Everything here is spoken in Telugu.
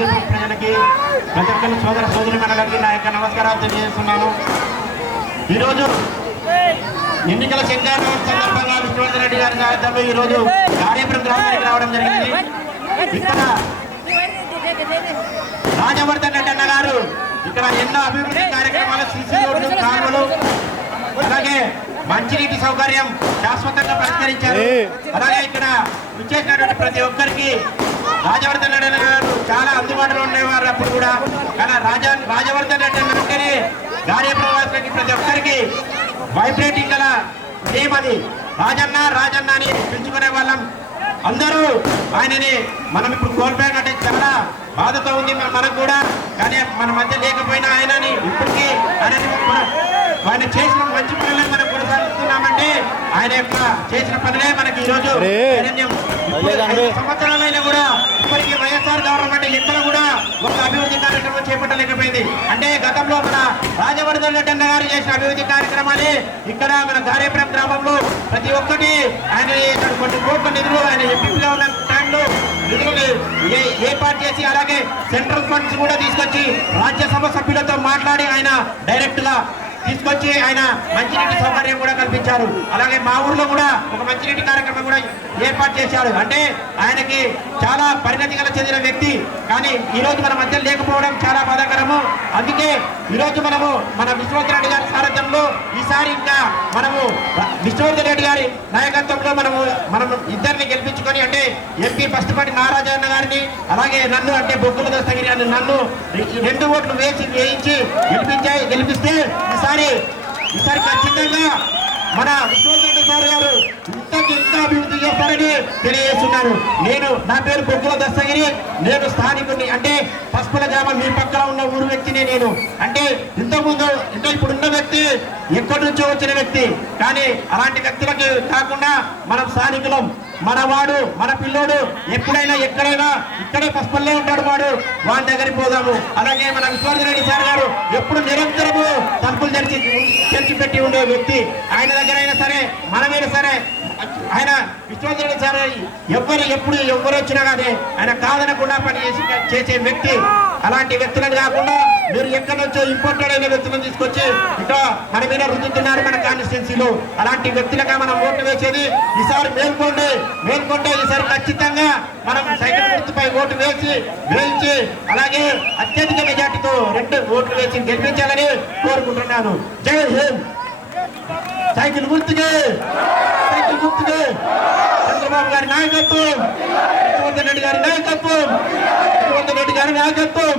పార్టీ ప్రజలకి ప్రతి ఒక్కరి సోదర సోదరి మండలికి నా యొక్క నమస్కారాలు తెలియజేస్తున్నాను. ఈరోజు ఎన్నికల శంకారం సందర్భంగా విష్ణువర్ధన్ రెడ్డి గారి సారథ్యంలో ఈరోజు కార్యపురం గ్రామానికి రావడం జరిగింది. ఇక్కడ రాజవర్ధన్ రెడ్డి అన్న గారు ఇక్కడ ఎన్నో అభివృద్ధి కార్యక్రమాలు, సిసి రోడ్లు, కాలువలు, అలాగే మంచినీటి సౌకర్యం శాశ్వతంగా పరిష్కరించారు. అలాగే ఇక్కడ ఇచ్చేసినటువంటి ప్రతి ఒక్కరికి రాజవర్ధన్ రెడ్డి గారు చాలా అందుబాటులో ఉండేవారు అప్పుడు కూడా. కానీ రాజవర్ధన్ రెడ్డి అంటేనే కార్యప్రవాసులకి ప్రతి ఒక్కరికి వైబ్రేటింగ్ గల నేమ్ అది. రాజన్న రాజన్న అని పిలుచుకునే వాళ్ళం అందరూ. ఆయనని మనం ఇప్పుడు కోల్పోయానంటే చాలా బాధతో ఉంది మనకు కూడా. కానీ మన మధ్య లేకపోయినా ఆయనని ఇప్పటికీ ఆయన చేసిన మంచి పనులను మనం కొనసాగిస్తున్నామంటే ఆయన యొక్క చేసిన పనులే మనకి ఈరోజు సంవత్సరాలైనా కూడా ఇప్పటికీ వైఎస్ఆర్ గవర్నమెంట్ ఎక్కడ కూడా ఒక అభివృద్ధి కార్యక్రమం చేపట్టలేకపోయింది. అంటే గతంలో మన రాజవర్ధన్ రెడ్డి అన్న గారు చేసిన అభివృద్ధి కార్యక్రమాలే ఇక్కడ మన కార్యపురం గ్రామంలో ప్రతి ఒక్కటి ఆయన కొన్ని కోట్ల నిధులు ఆయన ఎంపీగా ఉన్న టైంలో నిధులు ఏర్పాటు చేసి, అలాగే సెంట్రల్ ఫండ్స్ కూడా తీసుకొచ్చి రాజ్యసభ సభ్యులతో మాట్లాడి ఆయన డైరెక్ట్ గా తీసుకొచ్చి ఆయన మంచినీటి సౌకర్యం కూడా కల్పించారు. అలాగే మా ఊర్లో కూడా ఒక మంచినీటి కార్యక్రమం కూడా ఏర్పాటు చేశారు. అంటే ఆయనకి చాలా పరిణతి గల చెందిన వ్యక్తి. కానీ ఈరోజు మన మధ్య లేకపోవడం చాలా బాధాకరము. అందుకే ఈరోజు మనము మన విష్ణువర్ధన్ రెడ్డి గారి సారథ్యంలో ఈసారి ఇంకా మనము విష్ణువర్ధన్ రెడ్డి గారి నాయకత్వంలో మనము ఇద్దరిని గెలిపించుకొని, అంటే ఎంపీ ఫస్ట్పాటి నారాజన్న గారిని, అలాగే నన్ను అంటే బొగ్గుల దస్తగిరి అని నన్ను 2 ఓట్లు వేయించి గెలిపిస్తే ఈసారి ఖచ్చితంగా మన విష్ణువర్ధన్ రెడ్డి సార్ గారు ఇంత అభివృద్ధి చేస్తారని తెలియజేస్తున్నాను. నా పేరు బొగ్గుల దస్తగిరి. నేను స్థానికుడిని. అంటే పసుపుల గ్రామం మీ పక్కన ఉన్న ఊరు వ్యక్తిని నేను. అంటే ఇంతకుముందు ఇప్పుడున్న వ్యక్తి ఎక్కడి నుంచో వచ్చిన వ్యక్తి. కానీ అలాంటి వ్యక్తులకి కాకుండా మనం స్థానికులం. మనవాడు, మన పిల్లోడు ఎప్పుడైనా ఎక్కడైనా ఇక్కడే పసుపల్లే ఉంటాడు. వాడి దగ్గరికి పోదాము. అలాగే మన విష్ణువర్ధన్ రెడ్డి సార్ గారు ఎప్పుడు నిరంతరము తలుపులు తెరిచి పెట్టి ఉండే వ్యక్తి. ఆయన దగ్గర అయినా సరే మనమైనా సరే ఆయన విష్ణువర్ధన్ రెడ్డి సార్ ఎవరు వచ్చినా కానీ ఆయన కాదనకుండా పని చేసే వ్యక్తి. అలాంటి వ్యక్తులను కాకుండా మీరు ఎక్కడి నుంచో ఇంపోర్టెడ్ అయిన వ్యక్తులను తీసుకొచ్చి ఇక్కడ మన మీద రుద్దుతున్నారు మన కాన్స్టిట్యున్సీలో. అలాంటి వ్యక్తులుగా మనం ఓట్లు వేసేది. ఈసారి మేల్కొంటే ఈసారి ఖచ్చితంగా మనం సైకిల్ గుర్తుపై ఓటు వేయించి అలాగే అత్యధిక మెజార్టీతో 2 ఓట్లు వేసి గెలిపించాలని కోరుకుంటున్నాను. జై హింద్. సైకిల్ గుర్తుకే చంద్రబాబు గారి నాయకత్వం, విష్ణువర్ధన్ రెడ్డి గారి నాయకత్వం,